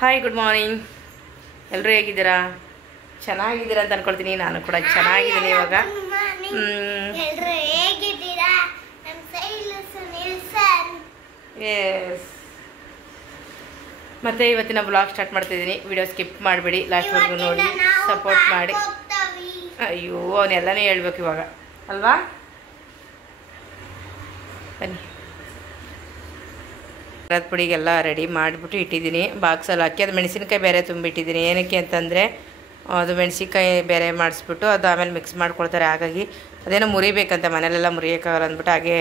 Hi good morning. ಎಲ್ಲರೂ ಹೇಗಿದ್ದೀರಾ? ಚೆನ್ನಾಗಿದ್ದೀರಾ ಅಂತ ಅನ್ಕೊಳ್ತೀನಿ. ನಾನು ಕೂಡ ಚೆನ್ನಾಗಿದ್ದೀನಿ. ಇವಾಗ ಎಸ್, ಮತ್ತೆ ಇವತ್ತಿನ ಬ್ಲಾಗ್ ಸ್ಟಾರ್ಟ್ ಮಾಡ್ತಿದ್ದೀನಿ. ವಿಡಿಯೋ ಸ್ಕಿಪ್ ಮಾಡಿಬಿಡಿ, ಲಾಸ್ಟ್ವರೆಗೂ ನೋಡಿ, ಸಪೋರ್ಟ್ ಮಾಡಿ. ಅಯ್ಯೋ, ಅವನ್ನೆಲ್ಲನೇ ಹೇಳ್ಬೇಕು ಇವಾಗ ಅಲ್ವಾ? ಬನ್ನಿ. ಖಾರದ ಪುಡಿಗೆಲ್ಲ ರೆಡಿ ಮಾಡಿಬಿಟ್ಟು ಇಟ್ಟಿದ್ದೀನಿ. ಬಾಕ್ಸಲ್ಲಿ ಹಾಕಿ ಅದು ಮೆಣಸಿನ್ಕಾಯಿ ಬೇರೆ ತುಂಬಿಟ್ಟಿದ್ದೀನಿ. ಏನಕ್ಕೆ ಅಂತಂದರೆ ಅದು ಮೆಣಸಿನ್ಕಾಯಿ ಬೇರೆ ಮಾಡಿಸ್ಬಿಟ್ಟು ಅದು ಆಮೇಲೆ ಮಿಕ್ಸ್ ಮಾಡ್ಕೊಳ್ತಾರೆ. ಹಾಗಾಗಿ ಅದೇನೋ ಮುರಿಬೇಕಂತ, ಮನೇಲೆಲ್ಲ ಮುರಿಯೋಕ್ಕಾಗಲ್ಲ ಅಂದ್ಬಿಟ್ಟು ಹಾಗೆ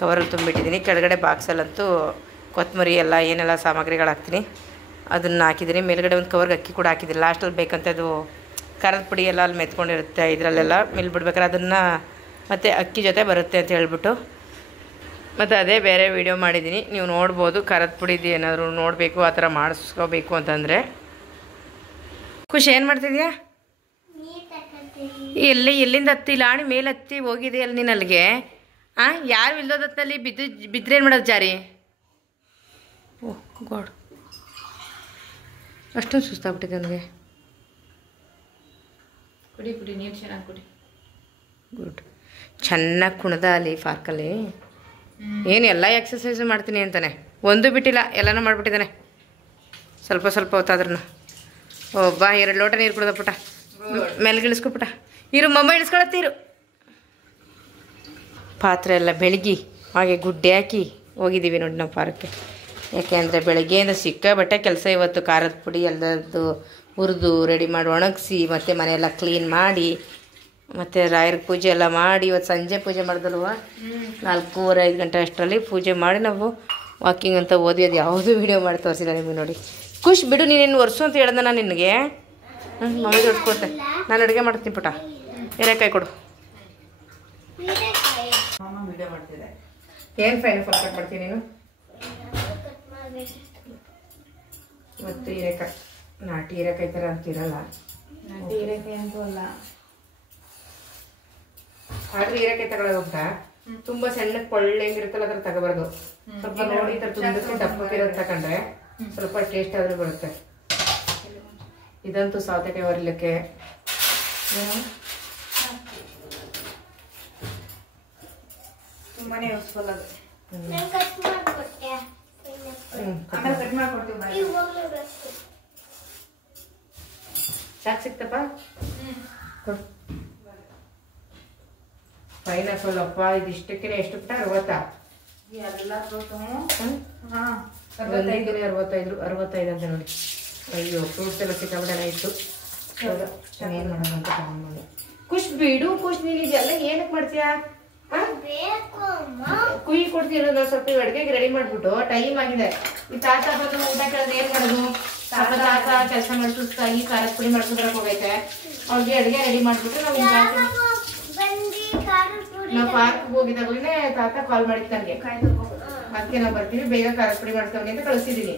ಕವರಲ್ಲಿ ತುಂಬಿಟ್ಟಿದ್ದೀನಿ. ಕೆಳಗಡೆ ಬಾಕ್ಸಲ್ಲಂತೂ ಕೊತ್ತಂಬರಿ ಎಲ್ಲ ಏನೆಲ್ಲ ಸಾಮಗ್ರಿಗಳು ಹಾಕ್ತೀನಿ ಅದನ್ನು ಹಾಕಿದ್ದೀನಿ. ಮೇಲ್ಗಡೆ ಒಂದು ಕವರ್ಗೆ ಅಕ್ಕಿ ಕೂಡ ಹಾಕಿದ್ದೀನಿ. ಲಾಸ್ಟಲ್ಲಿ ಬೇಕಂತ ಅದು ಖಾರದ ಪುಡಿ ಎಲ್ಲ ಅಲ್ಲಿ ಮೆತ್ಕೊಂಡಿರುತ್ತೆ, ಇದರಲ್ಲೆಲ್ಲ ಮಿಲ್ ಬಿಡ್ಬೇಕಾದ್ರೆ ಅದನ್ನು ಮತ್ತು ಅಕ್ಕಿ ಜೊತೆ ಬರುತ್ತೆ ಅಂತ ಹೇಳ್ಬಿಟ್ಟು ಮತ್ತು ಅದೇ ಬೇರೆ ವೀಡಿಯೋ ಮಾಡಿದ್ದೀನಿ, ನೀವು ನೋಡ್ಬೋದು. ಖಾರದ ಪುಡಿದು ಏನಾದರೂ ನೋಡಬೇಕು, ಆ ಥರ ಮಾಡಿಸ್ಕೋಬೇಕು ಅಂತಂದರೆ. ಖುಷಿ ಏನು ಮಾಡ್ತಿದ್ಯಾ? ಎಲ್ಲಿಂದ ಹತ್ತಿ ಲಾಣಿ ಮೇಲೆ ಹತ್ತಿ ಹೋಗಿದೆ ಅಲ್ಲಿ ನೀನು ಅಲ್ಲಿಗೆ. ಯಾರು ಇಲ್ಲೋದತ್ತಲ್ಲಿ ಬಿದ್ದರೆ ಏನು ಮಾಡೋದು ಜಾರಿ? ಓಹ್ ಗಾಡ್, ಅಷ್ಟೊಂದು ಸುಸ್ತಾಗ್ಬಿಟ್ಟಿದೆ ನನಗೆ. ಕುಡಿ ನೀರು ಚೆನ್ನಾಗಿ ಕುಡಿ. ಗುಡ್. ಚೆನ್ನಾಗಿ ಕುಣ್ದ ಅಲ್ಲಿ ಪಾರ್ಕಲ್ಲಿ. ಏನು ಎಲ್ಲ ಎಕ್ಸಸೈಸು ಮಾಡ್ತೀನಿ ಅಂತಾನೆ, ಒಂದು ಬಿಟ್ಟಿಲ್ಲ, ಎಲ್ಲನೂ ಮಾಡಿಬಿಟ್ಟಿದ್ದಾನೆ. ಸ್ವಲ್ಪ ಹೊತ್ತಾದ್ರೂ. ಒಬ್ಬ 2 ಲೋಟ ನೀರು ಕುಡ್ದ ಪುಟ, ಮೆಲ್ಗಿಳಿಸ್ಕೊಪುಟ. ಇರು ಮೊಮ್ಮ ಇಳಿಸ್ಕೊಳತ್ತೀರು. ಪಾತ್ರೆ ಎಲ್ಲ ಬೆಳಗಿ ಹಾಗೆ ಗುಡ್ಡೆ ಹಾಕಿ ಹೋಗಿದ್ದೀವಿ ನೋಡಿ ನಾವು ಪಾರ್ಕ್ಗೆ. ಯಾಕೆಂದರೆ ಬೆಳಗ್ಗೆಯಿಂದ ಸಿಕ್ಕಾಬಟ್ಟೆ ಕೆಲಸ ಇವತ್ತು. ಖಾರದ ಪುಡಿ ಎಲ್ಲದ್ದು ಹುರಿದು ರೆಡಿ ಮಾಡಿ ಒಣಗಿಸಿ ಮತ್ತು ಮನೆಯೆಲ್ಲ ಕ್ಲೀನ್ ಮಾಡಿ ಮತ್ತು ರಾಯರ ಪೂಜೆ ಎಲ್ಲ ಮಾಡಿ, ಇವತ್ತು ಸಂಜೆ ಪೂಜೆ ಮಾಡಿದಲ್ವ, 4:30-5 ಗಂಟೆ ಅಷ್ಟರಲ್ಲಿ ಪೂಜೆ ಮಾಡಿ ನಾವು ವಾಕಿಂಗ್ ಅಂತ ಓದಿ. ಅದು ಯಾವುದೂ ವೀಡಿಯೋ ಮಾಡಿ ತೋರಿಸಿಲ್ಲ ನಿಮಗೆ ನೋಡಿ. ಖುಷಿ ಬಿಡು, ನೀನೇನು ಒರೆಸು ಅಂತ ಹೇಳ್ದೆ ನಾನು ನಿನಗೆ. ಮಮ್ಮಿ ಜೋಡಿಸ್ಕೊಡ್ತೆ, ನಾನು ಅಡುಗೆ ಮಾಡ್ತೀನಿ ಪುಟ. ಹೀರೆಕಾಯಿ ಕೊಡು. ಅಮ್ಮ ವೀಡಿಯೋ ಮಾಡ್ತಿದ್ದೆ. ಏನು ಫೈನಲ್ ಕಟ್ ಮಾಡ್ತೀನಿ ನೀನು? ಮತ್ತು ಹೀರೆಕಾಯಿ, ನಾಟಿ ಹೀರೆಕಾಯಿ ಥರ ಅಂತಿರಲ್ಲ. ನಾಟಿ ಹೀರೆಕಾಯಿ ಅಂತೂ ಅಲ್ಲ, ಆದ್ರೆ ಹೀರೆಕಾಯಿ ತಗೊಳ್ಳೋದ ತುಂಬ ಸಣ್ಣಕ್ಕೆ ಕೊಳ್ಳೆಂಗಿರುತ್ತಲ್ಲ, ಅದ್ರ ತಗೋಬಾರ್ದು. ಸ್ವಲ್ಪ ನೋಡಿ ಈ ಥರ ತುಂಬಕ್ಕೆ ದಪ್ಪಕ್ಕಿರೋದು ತಗೊಂಡ್ರೆ ಸ್ವಲ್ಪ ಟೇಸ್ಟ್ ಆದರೂ ಬರುತ್ತೆ. ಇದಂತೂ ಸೌತೆಕಾಯಿ ಹೊರಲಿಕ್ಕೆ ತುಂಬಾನೇ ಯೂಸ್ಫುಲ್ ಅದು. ಸಾಕು ಸಿಕ್ತಪ್ಪ. ಪೈನಾಪಲ್ ಅಪ್ಪ, ಇದಿಷ್ಟಕ್ಕೆ ಎಷ್ಟು ಪುಟ್ಟ? 60 ಎಲ್ಲ 65 ಅಂತ ನೋಡಿ. ಅಯ್ಯೋ, ಫ್ರೂಟ್ಸ್ ಎಲ್ಲ ಸಿಕ್ಕಾಬಿಡೋಣ ಇತ್ತು. ಏನು ಮಾಡೋಣ ಅಂತ ತಗೊಂಡು. ಖುಷ್ ಬಿಡು ಖುಷ್, ನೀನು ಇದೆಲ್ಲ ಏನಕ್ಕೆ ಮಾಡ್ತೀಯಾ? ಕುಯ್ಯಿ ಕೊಡ್ತೀರ. ಸ್ವಲ್ಪ ಅಡುಗೆಗೆ ರೆಡಿ ಮಾಡ್ಬಿಟ್ಟು ಟೈಮ್ ಆಗಿದೆ. ಈ ತಾತ ಬಂದು ಊಟ ಕೇಳಿದ್ರೆ ಏನು ಮಾಡೋದು? ತಾತ ಕೆಲಸ ಮಾಡಿ ಸುಸ್ತಾಗಿ ಖಾರದ ಪುಡಿ ಮಾಡ್ಕೊಂಡ್ರಕ್ಕೆ ಹೋಗೈತೆ. ಅವ್ರಿಗೆ ಅಡುಗೆ ರೆಡಿ ಮಾಡ್ಬಿಟ್ಟು ನಾವು ಪಾರ್ಕ್ ಹೋಗಿದ್ದಾಗಲೇ ತಾತ ಕಾಲ್ ಮಾಡಿತ್ತು ನನಗೆ, ಅದಕ್ಕೆ ನಾವು ಬರ್ತೀವಿ, ಬೇಗ ಖಾರದ ಪುಡಿ ಮಾಡ್ತೀವಿ ಅಂತ ಕಳಿಸಿದೀನಿ.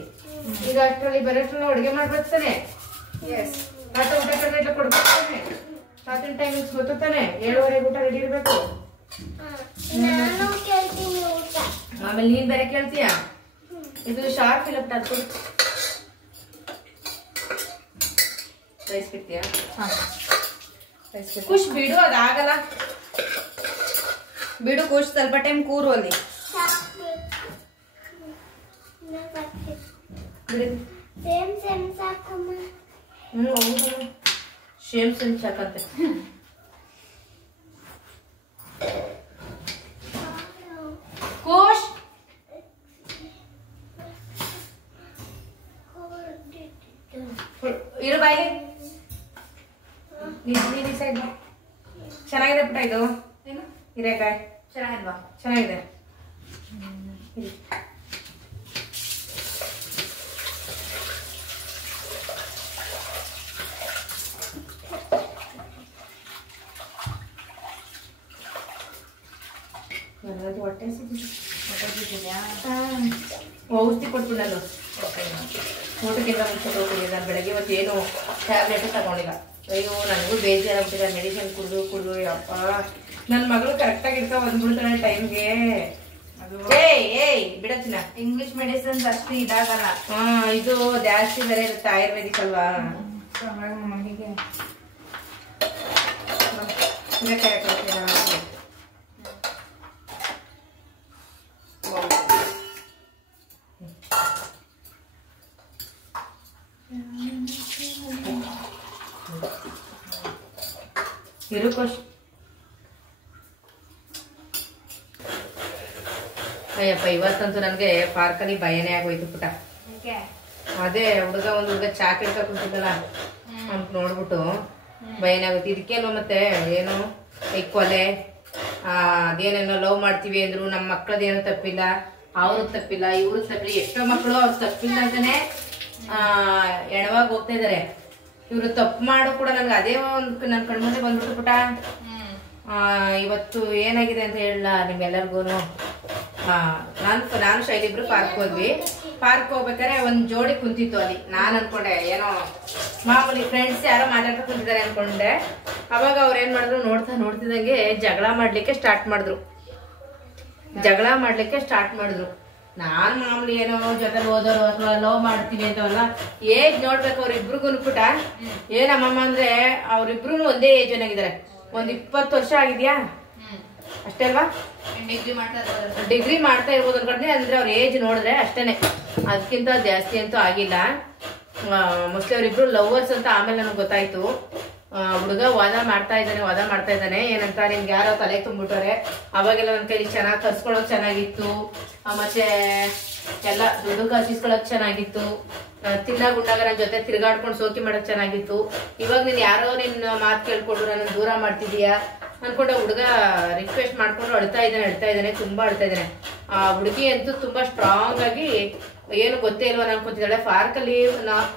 ಈಗ ಅಷ್ಟರಲ್ಲಿ ಬರೋಷ್ಟು ಅಡುಗೆ ಮಾಡ್ಬೇಕಾನೆ. ತಾತ ಊಟ ಕಡೆ ಕೊಡ್ಬೇಕಾನೆ. ತಾತನ ಟೈಮಿಂಗ್ಸ್ ಗೊತ್ತಾನೆ, 7:30 ಊಟ ರೆಡಿ ಇರಬೇಕು. ಆಮೇಲೆ ನೀನ್ ಬೇರೆ ಕೇಳ್ತೀಯ. ಇದು ಶಾರ್ಪ್ ಫಿಲಪ್ ಹಾಕ್ಕೊಡು. ರೈಸ್ ಬಿಡ್ತೀಯಾ? ಖುಷ್ ಬಿಡು, ಅದಾಗಲ್ಲ ಬಿಡು. ಖುಷ್ ಸ್ವಲ್ಪ ಟೈಮ್ ಕೂರು ಅಲ್ಲಿ. ಸೇಮ್ ಸಾಕಂತೆ. ಖುಷ್ ಇರು ಬಾಯಿ. ಚೆನ್ನಾಗಿದೆ ಪುಟ್ಟ. ಇದು ಏನು ಹೀರೆಕಾಯಿ ಚೆನ್ನಾಗಿಲ್ವಾ? ಚೆನ್ನಾಗಿದೆ. ಹೊಟ್ಟೆ ಔಷಧಿ ಕೊಟ್ಬಿಡಲು ಊಟಕ್ಕಿಂತ ಮುಂಚೆ ಹೋಗ್ಬಿಡಿ. ನಾನು ಬೆಳಗ್ಗೆ ಇವತ್ತೇನು ಟ್ಯಾಬ್ಲೆಟು ತಗೊಂಡಿಲ್ಲ. ಅಯ್ಯೋ, ನನಗೂ ಬೇಜಾರಾಗ್ಬಿಟ್ಟಿದೆ. ಮೆಡಿಸಿನ್ ಕುಡಿದು ಯಪ್ಪ. ನನ್ನ ಮಗಳು ಕರೆಕ್ಟಾಗಿ ಇರ್ತಾ ಬಂದ್ಬಿಡ್ತಾಳೆ ಟೈಮ್ಗೆ. ಏಯ್ ಬಿಡಚ್ಚಿನ ಇಂಗ್ಲಿಷ್ ಮೆಡಿಸಿನ್ ಅಷ್ಟು ಇದಾಗಲ್ಲ. ಇದು ಜಾಸ್ತಿ ಬೇರೆ ಇರುತ್ತೆ ಆಯುರ್ವೇದಿಕ್ ಅಲ್ವಾ. ಮಮ್ಮಿಗೆ ಇರುಕೋಶ್ ಅಯ್ಯಪ್ಪ ಇವತ್ತಂತೂ ನನಗೆ ಪಾರ್ಕಲ್ಲಿ ಭಯನೇ ಆಗೋಯ್ತು ಪುಟ. ಅದೇ ಒಂದು ಹುಡುಗ ಚಾಕ್ ಇಡ್ಕ ಕುಂತಿದ್ದಲ್ಲ ಅಂತ ನೋಡ್ಬಿಟ್ಟು ಭಯನೇ ಆಗೋಯ್ತು. ಇದಕ್ಕೆ ಅಲ್ವಾ ಮತ್ತೆ ಏನು ಈ ಕೊಲೆ ಅದೇನೇನೋ ಲವ್ ಮಾಡ್ತೀವಿ ಅಂದ್ರು ನಮ್ಮ ಮಕ್ಕಳದೇನು ತಪ್ಪಿಲ್ಲ, ಅವ್ರಿಗೆ ತಪ್ಪಿಲ್ಲ, ಇವ್ರಿಗೆ ತಪ್ಪಿಲ್ಲ. ಎಷ್ಟೋ ಮಕ್ಕಳು ಅವ್ರು ತಪ್ಪಿಲ್ಲ ಅಂತಾನೆ ಎಣವಾಗಿ ಹೋಗ್ತಾ ಇದಾರೆ. ಇವ್ರು ತಪ್ಪು ಮಾಡು ಕೂಡ ನನ್ಗೆ ಅದೇ ಒಂದು ನನ್ನ ಕಣ್ಮುಂದೆ ಬಂದ್ಬಿಟ್ಟು ಪುಟ. ಇವತ್ತು ಏನಾಗಿದೆ ಅಂತ ಹೇಳಲ್ಲ ನಿಮ್ಗೆಲ್ಲರಿಗೂ. ನಾನು ಶೈಲಿ ಇಬ್ರು ಪಾರ್ಕ್ ಹೋದ್ವಿ. ಪಾರ್ಕ್ ಹೋಗ್ಬೇಕಾದ್ರೆ ಒಂದ್ ಜೋಡಿ ಕುಂತಿತ್ತು ಅಲ್ಲಿ. ನಾನ್ ಅನ್ಕೊಂಡೆ ಏನೋ ಮಾಮೂಲಿ ಫ್ರೆಂಡ್ಸ್ ಯಾರೋ ಮಾತಾಡ್ತಾ ಕುಂತಿದ್ದಾರೆ ಅನ್ಕೊಂಡೆ. ಅವಾಗ ಅವ್ರ ಏನ್ ಮಾಡಿದ್ರು ನೋಡ್ತಿದ್ದಂಗೆ ಜಗಳ ಮಾಡ್ಲಿಕ್ಕೆ ಸ್ಟಾರ್ಟ್ ಮಾಡಿದ್ರು. ನಾನ್ ಮಾಮೂಲಿ ಏನೋ ಜೊತೆ ಓದೋರು ಅಥವಾ ಲವ್ ಮಾಡ್ತೀವಿ ಅಂತವಲ್ಲ ಏಜ್ ನೋಡ್ಬೇಕು ಅವ್ರಿಬ್ರಿಗೂ ಪುಟ. ಏನಮ್ಮಮ್ಮ ಅಂದ್ರೆ ಅವ್ರಿಬ್ರು ಒಂದೇ ಏಜ್ ಏನಾಗಿದ್ದಾರೆ. 20 ವರ್ಷ ಆಗಿದ್ಯಾ ಅಷ್ಟೇ ಅಲ್ವಾ? ಡಿಗ್ರಿ ಮಾಡ್ತಾ ಇರ್ಬೋದು ಅನ್ಕೊಂಡ್ರೆ. ಅಂದ್ರೆ ಅವ್ರ ಏಜ್ ನೋಡಿದ್ರೆ ಅಷ್ಟೇನೆ, ಅದಕ್ಕಿಂತ ಜಾಸ್ತಿ ಅಂತೂ ಆಗಿಲ್ಲ. ಮೋಸ್ಟ್ಲಿ ಅವ್ರಿಬ್ರು ಲವರ್ಸ್ ಅಂತ ಆಮೇಲೆ ನನಗೆ ಗೊತ್ತಾಯ್ತು. ಹುಡುಗ ವಾದ ಮಾಡ್ತಾ ಇದ್ದಾನೆ ಏನಂತ ನಿಮ್ಗೆ ಯಾರೋ ತಲೆ ತುಂಬಿಟ್ಟವ್ರೆ. ಅವಾಗೆಲ್ಲ ನನ್ನ ಕೈಲಿ ಚೆನ್ನಾಗಿ ಕರ್ಸ್ಕೊಳಕ್ ಚೆನ್ನಾಗಿತ್ತು, ಮತ್ತೆ ಎಲ್ಲ ದುಡ್ಡು ಕರ್ಸಿಸ್ಕೊಳಕ್ ಚೆನ್ನಾಗಿತ್ತು, ತಿನ್ನಾಗುಂಡಾಗ ನನ್ನ ಜೊತೆ ತಿರ್ಗಾಡ್ಕೊಂಡು ಸೋಕಿ ಮಾಡಕ್ ಚೆನ್ನಾಗಿತ್ತು. ಇವಾಗ ನೀನ್ ಯಾರೋ ನಿನ್ನ ಮಾತು ಕೇಳ್ಕೊಂಡು ನನ್ನ ದೂರ ಮಾಡ್ತಿದೀಯಾ ಅನ್ಕೊಂಡ ಹುಡುಗ ರಿಕ್ವೆಸ್ಟ್ ಮಾಡ್ಕೊಂಡು ಅಳ್ತಾ ಇದ್ದಾನೆ, ತುಂಬಾ ಅಳ್ತಾ ಇದ್ದಾನೆ. ಆ ಹುಡುಗಿ ಅಂತೂ ತುಂಬಾ ಸ್ಟ್ರಾಂಗ್ ಆಗಿ ಏನು ಗೊತ್ತೇ ಇಲ್ವಾ ಅನ್ಕೊಂತಿದ್ದಾಳೆ. ಪಾರ್ಕಲ್ಲಿ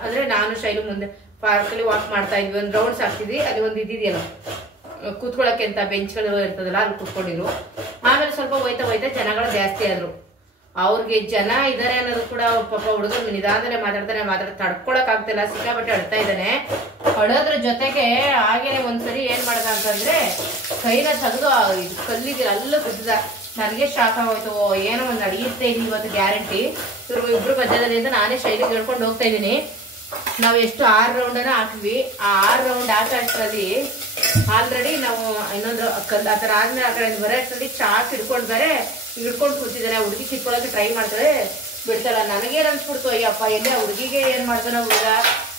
ಅಂದ್ರೆ ನಾನು ಶೈಲು ಮುಂದೆ ಪಾರ್ಕಲ್ಲಿ ವಾಕ್ ಮಾಡ್ತಾ ಇದ್ವಿ, ಒಂದು ರೌಂಡ್ಸ್ ಹಾಕ್ತಿದ್ವಿ. ಅಲ್ಲಿ ಒಂದು ಇದಿದೆಯಲ್ಲ ಕೂತ್ಕೊಳ್ಳೋಕೆ ಅಂತ ಬೆಂಚ್ಗಳು ಇರ್ತದಲ್ಲ, ಅಲ್ಲಿ ಕೂತ್ಕೊಂಡಿರು. ಆಮೇಲೆ ಸ್ವಲ್ಪ ಹೋಯ್ತಾ ಜನಗಳು ಜಾಸ್ತಿ ಆದ್ರು. ಅವ್ರಿಗೆ ಜನ ಇದಾರೆ ಅನ್ನೋದು ಕೂಡ ಪಾಪ ಹುಡುಗ ನಿಧಾನನೆ ಮಾತಾಡ್ತಾನೆ ತಡ್ಕೊಳಕ್ ಆಗ್ತಿಲ್ಲ, ಸಿಕ್ಕಾಪಟ್ಟೆ ಅಳ್ತಾ ಇದ್ದಾನೆ. ಅಳೋದ್ರ ಜೊತೆಗೆ ಹಾಗೇನೆ ಒಂದ್ಸರಿ ಏನ್ ಮಾಡ್ದ ಅಂತಂದ್ರೆ ಕೈನ ತೆಗೆದು ಕಲ್ಲಿದ್ದೀರ ಅಲ್ಲೂ ಬಿದ್ದ. ನನಗೆ ಶಾಕ್ ಆಗೋಯ್ತು. ಏನೋ ಒಂದು ನಡೆಯುತ್ತೆ ಇಲ್ಲಿ ಇವತ್ತು ಗ್ಯಾರಂಟಿ ಇಬ್ರು ಮಧ್ಯದಲ್ಲಿ ಅಂತ ನಾನೇ ಶೈಲಿಗೆ ಹೇಳ್ಕೊಂಡು ಹೋಗ್ತಾ ಇದ್ದೀನಿ. ನಾವು ಎಷ್ಟು 6 ರೌಂಡನ್ನ ಹಾಕ್ವಿ. ಆ 6 ರೌಂಡ್ ಹಾಕೋ ಅಷ್ಟರಲ್ಲಿ ಆಲ್ರೆಡಿ ನಾವು ಇನ್ನೊಂದು ಆ ಥರ ಆದ್ಮೇಲೆ ಆ ಕಡೆ ಬರೋ ಅಷ್ಟರಲ್ಲಿ ಚಾಕ್ ಹಿಡ್ಕೊಂಡು ಕೂತಿದ್ದಾನೆ. ಹುಡುಗಿ ಕಿತ್ಕೊಳ್ಳೋಕೆ ಟ್ರೈ ಮಾಡ್ತಾರೆ, ಬಿಡ್ತಾರ. ನನಗೇನು ಅನ್ಸ್ಬಿಡ್ತು, ಅಯ್ಯಪ್ಪ ಎಲ್ಲೇ ಹುಡುಗಿಗೆ ಏನ್ ಮಾಡ್ತಾನ ಹುಡುಗ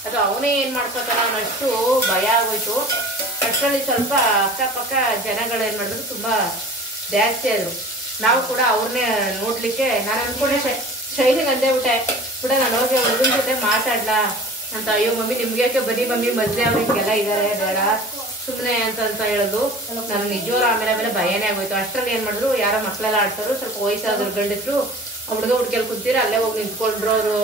ಅಥವಾ ಅವನೇ ಏನ್ ಮಾಡ್ಕೊತಾನ ಅನ್ನೋಷ್ಟು ಭಯ ಆಗೋಯ್ತು. ಅಷ್ಟರಲ್ಲಿ ಸ್ವಲ್ಪ ಅಕ್ಕಪಕ್ಕ ಜನಗಳು ಏನ್ ಮಾಡಿದ್ರು ತುಂಬಾ ಜಾಸ್ತಿ ಆದ್ರು. ನಾವು ಕೂಡ ಅವ್ರನ್ನೇ ನೋಡ್ಲಿಕ್ಕೆ ನಾನು ಅನ್ಕೊಂಡೆ ಶೈಲಿಗೆ ಅಂದೇ ಬಿಟ್ಟೆ ನಾನು ಹೋಗಿ ಹುಡುಗನ ಜೊತೆ ಮಾತಾಡ್ಲಾ ಅಂತ. ಅಯ್ಯೋ ಮಮ್ಮಿ ನಿಮ್ಗೆ ಬನ್ನಿ ಮಮ್ಮಿ ಮದ್ವೆ ಅವ್ರಿಗೆಲ್ಲ ಇದಾರೆ ಬೇಡ ಸುಮ್ಮನೆ ಅಂತ ಹೇಳೋದು. ನಾನು ನಿಜವಾರ ಆಮೇಲೆ ಭಯನೇ ಆಗೋಯ್ತು. ಅಷ್ಟರಲ್ಲಿ ಏನ್ ಮಾಡಿದ್ರು ಯಾರೋ ಮಕ್ಕಳೆಲ್ಲ ಆಡ್ತಾರು, ಸ್ವಲ್ಪ ವಯಸ್ಸಾದ್ರು ಗಂಡಿದ್ರು ಹುಡುಗಿಯಲ್ಲಿ ಕುಂತೀರ ಅಲ್ಲೇ ಹೋಗಿ ನಿಂತ್ಕೊಂಡ್ರು. ಅವರು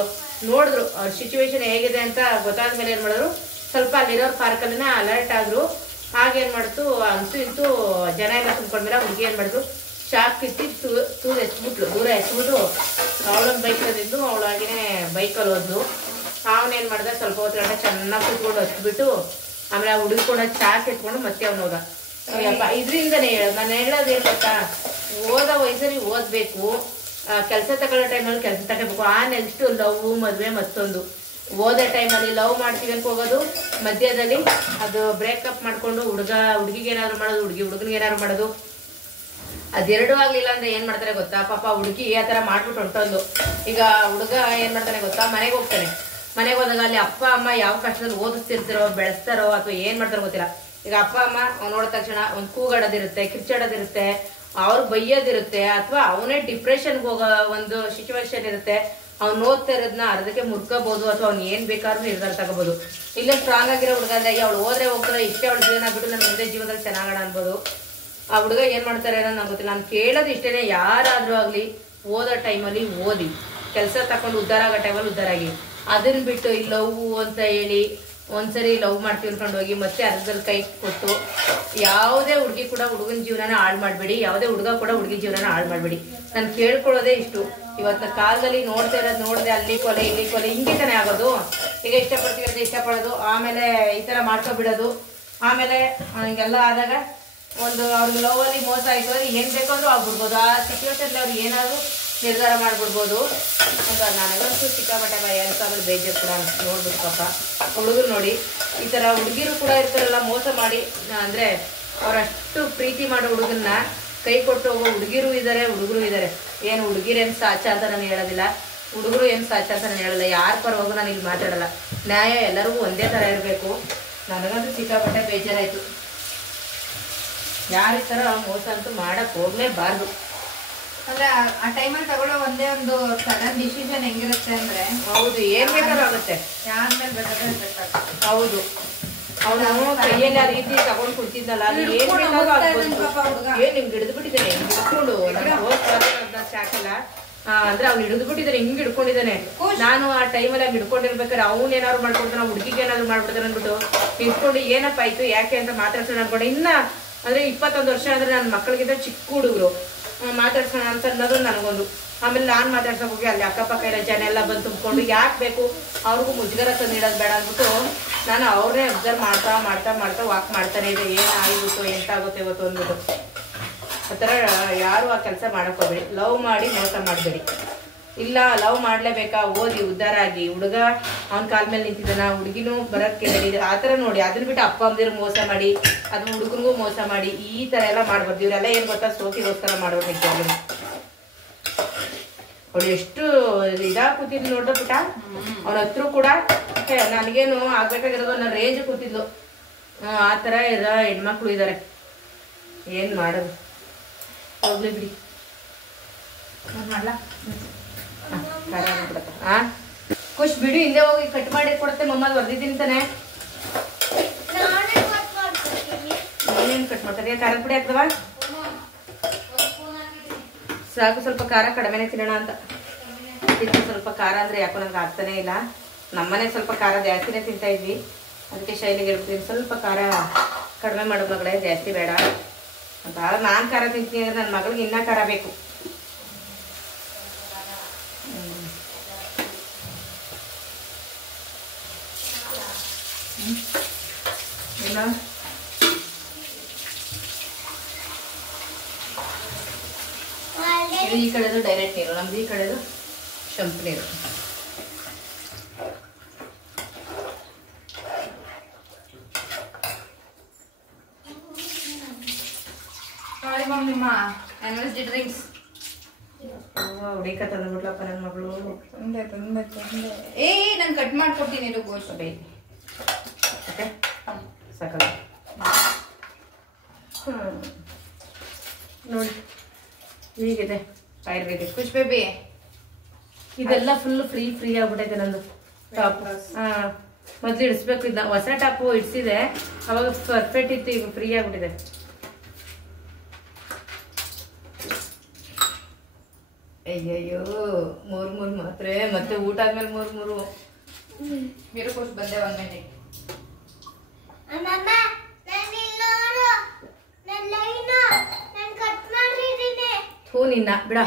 ನೋಡಿದ್ರು ಅವ್ರ ಸಿಚುವೇಶನ್ ಹೇಗಿದೆ ಅಂತ ಗೊತ್ತಾದ್ಮೇಲೆ ಏನ್ ಮಾಡಿದ್ರು ಸ್ವಲ್ಪ ಅಲ್ಲಿರೋರು ಪಾರ್ಕಲ್ಲಿನ ಅಲರ್ಟ್ ಆದ್ರು. ಹಾಗೇನ್ ಮಾಡ್ತು ಅಂತೂ ಇಂತೂ ಜನ ಎಲ್ಲ ತುಂಬ್ಕೊಂಡ್ಮೇಲೆ ಹುಡುಗಿ ಏನ್ ಮಾಡಿದ್ರು ಶಾಕ್ ಕಿತ್ತಿ ದೂರ ಎತ್ಬಿಟ್ಟು ಅವಳೊಂದು ಬೈಕಲ್ಲಿದ್ದು ಅವಳಾಗಿನೇ ಬೈಕಲ್ಲಿ ಹೋದ್ಲು. ಅವನೇನ್ ಮಾಡ್ದ ಸ್ವಲ್ಪ ಹೊತ್ತು ಗಂಟೆ ಚೆನ್ನಾಗಿ ಕುತ್ಕೊಂಡು ಹಚ್ಬಿಟ್ಟು ಆಮೇಲೆ ಆ ಹುಡುಗಿ ಕೂಡ ಚಾಕ್ ಎತ್ಕೊಂಡು ಮತ್ತೆ ಅವ್ನು ಹೋದ. ಇದರಿಂದನೇ ಹೇಳೋದು ನಾನು ಹೇಳೋದೇನು ಗೊತ್ತಾ, ಓದೋ ವಯಸ್ಸಲ್ಲಿ ಓದ್ಬೇಕು, ಕೆಲಸ ತಗೊಳ್ಳೋ ಟೈಮಲ್ಲಿ ಕೆಲಸ ತಗೋಬೇಕು. ನೆಕ್ಸ್ಟ್ ಲವ್ ಮದುವೆ ಮತ್ತೊಂದು. ಓದೋ ಟೈಮಲ್ಲಿ ಲವ್ ಮಾಡ್ತೀವಿ ಅಂತ ಹೋಗೋದು, ಮಧ್ಯದಲ್ಲಿ ಅದು ಬ್ರೇಕಪ್ ಮಾಡ್ಕೊಂಡು ಹುಡುಗಿಗೆ ಏನಾದ್ರು ಮಾಡೋದು, ಹುಡುಗನಿಗೆ ಏನಾದ್ರು ಮಾಡೋದು. ಅದೆರಡು ಆಗ್ಲಿಲ್ಲ ಅಂದ್ರೆ ಏನ್ ಮಾಡ್ತಾರೆ ಗೊತ್ತಾ, ಪಾಪ ಹುಡುಗಿ ಆ ತರ ಮಾಡ್ಬಿಟ್ಟು ಹೊಂಟೋದ್ಲು. ಈಗ ಹುಡುಗ ಏನ್ ಮಾಡ್ತಾನೆ ಗೊತ್ತಾ, ಮನೆಗೆ ಹೋಗ್ತಾನೆ. ಮನೆಗೆ ಹೋದಾಗ ಅಲ್ಲಿ ಅಪ್ಪ ಅಮ್ಮ ಯಾವ ಕಷ್ಟದಲ್ಲಿ ಓದಿಸ್ತಿರ್ತಾರೋ ಬೆಳೆಸ್ತಾರೋ ಅಥವಾ ಏನ್ ಮಾಡ್ತಾರೋ ಗೊತ್ತಿಲ್ಲ. ಈಗ ಅಪ್ಪ ಅಮ್ಮ ನೋಡಿದ ತಕ್ಷಣ ಒಂದು ಕೂಗಾಡೋದಿರುತ್ತೆ, ಕಿರ್ಚಾಡೋದಿರುತ್ತೆ, ಅವ್ರು ಬೈಯೋದಿರುತ್ತೆ, ಅಥವಾ ಅವನೇ ಡಿಪ್ರೆಷನ್ಗೆ ಹೋಗೋ ಒಂದು ಸಿಚುವೇಶನ್ ಇರುತ್ತೆ. ಅವ್ನು ಓದ್ತಾ ಇರೋದನ್ನ ಅರ್ಧಕ್ಕೆ ಮುರ್ಕೋಬಹುದು, ಅಥವಾ ಅವ್ನು ಏನ್ ಬೇಕಾದ್ರೂ ನಿರ್ಧಾರ ತಗೋಬಹುದು. ಇಲ್ಲ ಸ್ಟ್ರಾಂಗ್ ಆಗಿರೋ ಹುಡುಗ ಅಂದ್ರೆ ಅವಳು ಹೋದ್ರೆ ಹೋಗ್ತಾರೆ, ಇಷ್ಟೇ ಅವಳು ಜೀವನ ಬಿಟ್ಟು ನನ್ನ ಮುಂದೆ ಜೀವನದಲ್ಲಿ ಚೆನ್ನಾಗೋಣ ಅನ್ಬೋದು. ಆ ಹುಡುಗ ಏನ್ ಮಾಡ್ತಾರೆ ಅನ್ನೋದು ನಂಗೆ ಗೊತ್ತಿಲ್ಲ. ನಾನು ಕೇಳೋದು ಇಷ್ಟೇನೆ, ಯಾರಾದ್ರೂ ಆಗ್ಲಿ ಓದೋ ಟೈಮಲ್ಲಿ ಓದಿ, ಕೆಲಸ ತಕೊಂಡು ಉದ್ಧಾರ ಆಗೋ ಟೈಮಲ್ಲಿ ಉದ್ಧಾರ ಆಗಿ. ಅದನ್ನ ಬಿಟ್ಟು ಈ ಲವ್ ಅಂತ ಹೇಳಿ ಒಂದ್ಸರಿ ಲವ್ ಮಾಡ್ತೀವಿ ಅನ್ಕೊಂಡು ಹೋಗಿ ಮತ್ತೆ ಅರ್ಧದಲ್ಲಿ ಕೈ ಕೊಟ್ಟು ಯಾವುದೇ ಹುಡುಗಿ ಕೂಡ ಹುಡುಗನ ಜೀವನನ ಹಾಳು ಮಾಡಬೇಡಿ, ಯಾವುದೇ ಹುಡುಗ ಕೂಡ ಹುಡುಗಿ ಜೀವನನ ಹಾಳು ಮಾಡಬೇಡಿ. ನಾನು ಕೇಳ್ಕೊಳ್ಳೋದೇ ಇಷ್ಟು. ಇವತ್ತಿನ ಕಾಲದಲ್ಲಿ ನೋಡ್ತಾ ಇರೋದು ನೋಡಿದೆ, ಅಲ್ಲಿ ಕೊಲೆ ಇಲ್ಲಿ ಕೊಲೆ ಹಿಂಗೆ ತಾನೇ ಆಗೋದು. ಈಗ ಇಷ್ಟಪಡ್ತೀವಿ ಅಂತ ಇಷ್ಟಪಡೋದು, ಆಮೇಲೆ ಈ ಥರ ಮಾಡ್ಕೊಬಿಡೋದು, ಆಮೇಲೆ ಹಿಂಗೆಲ್ಲ ಆದಾಗ ಒಂದು ಅವ್ರಿಗೆ ಲೋವಲ್ಲಿ ಮೋಸ ಆಯಿತು ಅಂದ್ರೆ ಏನು ಬೇಕಾದ್ರೂ ಆಗ್ಬಿಡ್ಬೋದು. ಆ ಸಿಚುವೇಶನ್ಲಿ ಅವ್ರಿಗೆ ಏನಾದರೂ ನಿರ್ಧಾರ ಮಾಡಿಬಿಡ್ಬೋದು ಅಂತ ನನಗಂತೂ ಸಿಕ್ಕಾಪಟ್ಟೆ ಭಯ ಅಂತ ಆಮೇಲೆ ಬೇಜಾರು ಕೂಡ ನೋಡ್ಬಿಟ್ಟು ಪಾಪ ಹುಡುಗರು ನೋಡಿ ಈ ಥರ ಹುಡುಗಿರು ಕೂಡ ಇರ್ತಾರಲ್ಲ ಮೋಸ ಮಾಡಿ ಅಂದರೆ ಅವರಷ್ಟು ಪ್ರೀತಿ ಮಾಡೋ ಹುಡುಗನ್ನ ಕೈ ಕೊಟ್ಟು ಹೋಗೋ ಹುಡುಗಿರು ಇದ್ದಾರೆ ಹುಡುಗರು ಇದ್ದಾರೆ. ಏನು ಹುಡುಗಿರೇನು ಸಾಚ ಅಂತ ನಾನು ಹೇಳೋದಿಲ್ಲ, ಹುಡುಗರು ಏನು ಸಾಚ ಅಂತ ನಾನು ಹೇಳಲ್ಲ. ಯಾರ ಪರವಾಗೂ ನಾನು ಇಲ್ಲಿ ಮಾತಾಡಲ್ಲ. ನ್ಯಾಯ ಎಲ್ಲರಿಗೂ ಒಂದೇ ಥರ ಇರಬೇಕು. ನನಗಂತೂ ಸಿಕ್ಕಾಪಟ್ಟೆ ಬೇಜಾರಾಯಿತು. ಯಾರ ಥರ ಮೋಸ ಅಂತೂ ಮಾಡಕ್ಕೆ ಹೋಗಲೇಬಾರ್ದು. ಅಂದ್ರೆ ಆ ಟೈಮಲ್ಲಿ ತಗೊಳ್ಳೋ ಒಂದೇ ಒಂದು ಸಡನ್ ಡಿಸಿಷನ್ ಹೆಂಗಿರುತ್ತೆ ಅಂದ್ರೆ ಹೌದು, ಏನ್ ಬೇಕಾದ್ರೂ ಆಗುತ್ತೆ. ಯಾರ ಮೇಲೆ ಬೇಕಾಗುತ್ತೆ. ಹೌದು, ಅವನು ಕೈಯಲ್ಲಿ ಆ ರೀತಿ ತಗೊಂಡು ಕುಡ್ತಿದ್ದಲ್ಲ, ಅದು ಏನ್ ಬೇಕಾದ್ರೂ ಆಗ್ಬೋದು. ಏನ್ ನಿಮ್ಗೆ ಹಿಡಿದು ಬಿಟ್ಟಿದ್ದಾನೆ ಹಿಡ್ಕೊಂಡು ಸಾಕಲ್ಲ ಅಂದ್ರೆ ಅವ್ನು ಹಿಡಿದು ಬಿಟ್ಟಿದ್ದಾನೆ, ಹಿಂಗ್ ಹಿಡ್ಕೊಂಡಿದ್ದಾನೆ. ನಾನು ಆ ಟೈಮಲ್ಲಿ ಹಂಗೆ ಹಿಡ್ಕೊಂಡಿರ್ಬೇಕಾದ್ರೆ ಅವ್ನು ಏನಾದ್ರು ಮಾಡ್ಕೊಡ್ತಾನೆ, ಹುಡುಗಿಗೆ ಏನಾದ್ರು ಮಾಡ್ಬಿಡ್ತಾನೆ ಅಂದ್ಬಿಟ್ಟು ಹಿಡ್ಕೊಂಡು ಏನಪ್ಪ ಆಯ್ತು ಯಾಕೆ ಅಂತ ಮಾತಾಡ್ಸೋಣ ಅನ್ಕೊಂಡು ಇನ್ನ ಅಂದ್ರೆ 21 ವರ್ಷ ಅಂದ್ರೆ ನನ್ನ ಮಕ್ಕಳಿಗಿಂತ ಚಿಕ್ಕ ಹುಡುಗರು ಮಾತಾಡ್ಸೋಣ ಅಂತ ಅನ್ನೋದು ನನಗೊಂದು. ಆಮೇಲೆ ನಾನು ಮಾತಾಡ್ಸೋಕೆ ಹೋಗಿ ಅಲ್ಲಿ ಅಕ್ಕಪಕ್ಕ ಇರೋ ಜನ ಎಲ್ಲ ಬಂದು ತುಂಬಿಕೊಂಡು ಯಾಕೆ ಬೇಕು ಅವ್ರಿಗೂ ಮುಜುಗರ ತಂದು ನೀಡೋದು ಬೇಡ ಅಂದ್ಬಿಟ್ಟು ನಾನು ಅವ್ರನ್ನೇ ಅಬ್ಸರ್ವ್ ಮಾಡ್ತಾ ಮಾಡ್ತಾ ಮಾಡ್ತಾ ವಾಕ್ ಮಾಡ್ತಾನೆ ಇದೆ. ಏನಾಗಿತ್ತು ಎಂತಾಗುತ್ತೆ ಇವತ್ತು ಅಂದ್ಬಿಟ್ಟು. ಆ ಥರ ಯಾರು ಆ ಕೆಲಸ ಮಾಡಕ್ಕೆ ಹೋಗ್ಬೇಡಿ. ಲವ್ ಮಾಡಿ ಮೋಸ ಮಾಡಬೇಡಿ. ಇಲ್ಲ ಲವ್ ಮಾಡಲೇಬೇಕಾ, ಓದಿ ಉದ್ಧಾರ ಆಗಿ ಹುಡುಗ ಅವ್ನ ಕಾಲ ಮೇಲೆ ನಿಂತಿದ್ದಾನ, ಹುಡುಗಿನೂ ಬರೋಕ್ಕೆ ರೆಡಿ ಆ ಥರ ನೋಡಿ. ಅದನ್ನ ಬಿಟ್ಟು ಅಪ್ಪ ಅಮ್ಮದಿರು ಮೋಸ ಮಾಡಿ ಅದು ಹುಡುಗನಿಗೂ ಮೋಸ ಮಾಡಿ ಈ ಥರ ಎಲ್ಲ ಮಾಡ್ಬಾರ್ದು. ಇವರೆಲ್ಲ ಏನು ಗೊತ್ತಾ ಸೋಕಿಗೋಸ್ಕರ ಮಾಡೋದು ನಿಜವಾಗ್ಲೂ. ಅವಳು ಎಷ್ಟು ಇದಾಗ ಕೂತಿದ್ಲು ನೋಡ್ದ ಪುಟ. ಅವನ ಹತ್ರ ಕೂಡ ನನಗೇನು ಆಗ್ಬೇಕಾಗಿರೋದು ನನ್ನ ರೇಂಜ್ ಕೂತಿದ್ಲು. ಆ ಥರ ಇರೋ ಹೆಣ್ಮಕ್ಳು ಇದ್ದಾರೆ. ಏನು ಮಾಡೋದು, ಹೋಗ್ಲಿ ಬಿಡಿ. ಮಾಡ್ಲಾ ಖುಷ್ ಬಿಡಿ, ಹಿಂದೆ ಹೋಗಿ ಕಟ್ ಮಾಡಿ ಕೊಡುತ್ತೆ ಮಮ್ಮಲ್ಲಿ ಬರ್ದಿದ್ದೀನಿ ತಾನೆ. ಏನೇನು ಕಟ್ ಮಾಡ್ತಾರೆ? ಖಾರದ ಪುಡಿ ಹಾಕ್ದವ ಸಾಕು. ಸ್ವಲ್ಪ ಖಾರ ಕಡಿಮೆನೆ ತಿನ್ನೋಣ ಅಂತ. ಇದಕ್ಕೆ ಸ್ವಲ್ಪ ಖಾರ ಅಂದರೆ ಯಾಕೋ ನನಗೆ ಆಗ್ತಾನೆ ಇಲ್ಲ. ನಮ್ಮನೆ ಸ್ವಲ್ಪ ಖಾರ ಜಾಸ್ತಿನೇ ತಿಂತಾ ಇದ್ವಿ. ಅದಕ್ಕೆ ಶೈಲಿಗೆ ಹೇಳ್ತೀನಿ ಸ್ವಲ್ಪ ಖಾರ ಕಡಿಮೆ ಮಾಡೋ ಮಗಳೇ, ಜಾಸ್ತಿ ಬೇಡ ಅಂತ. ನಾನು ಖಾರ ತಿಂತೀನಿ ಅಂದರೆ ನನ್ನ ಮಗಳಿಗೆ ಇನ್ನೂ ಖಾರ ಬೇಕು. ಇಲ್ಲ ಇದು ಈ ಕಡೆದು ಡೈರೆಕ್ಟ್ ನೀರು, ನಮ್ದು ಈ ಕಡೆದು ಶಂಪು ನೀರು. ನಿಮ್ಮ MSG ಡ್ರಿಂಕ್ಸ್ ಹುಡುಕ ತಂದ್ಬಿಟ್ಲಪ್ಪ ನನ್ನ ಮಗಳು. ತಂದೆ ನಾನು ಕಟ್ ಮಾಡ್ಕೊಡ್ತೀನಿ ಇದು ಗೋಶ್ ಬೈ. ಓಕೆ ಸಾಕಲ್ಲ ನೋಡಿ ಹೀಗಿದೆ ಆಯುರ್ವೇದಿಕ್. ಖುಷ್ ಬೇಬಿ ಇದೆಲ್ಲ ಫುಲ್ ಫ್ರೀ ಆಗ್ಬಿಟ್ಟೈತೆ ನಂದು ಟಾಪ್. ಮೊದ್ಲು ಇಡಿಸ್ಬೇಕು. ಇದ್ನ ಹೊಸ ಟಾಪು ಇಡ್ಸಿದೆ ಅವಾಗ ಪರ್ಫೆಕ್ಟ್ ಇತ್ತು, ಈಗ ಫ್ರೀ ಆಗ್ಬಿಟ್ಟಿದೆ. ಅಯ್ಯಯ್ಯೋ 3 ಮಾತ್ರೆ ಮತ್ತೆ ಊಟ ಆದ್ಮೇಲೆ 3 మీరు ಖುಷ್ ಬಂದೆ 1 ಮಿನಿಟ್. ಥೂ ನಿನ್ನ ಬಿಡ.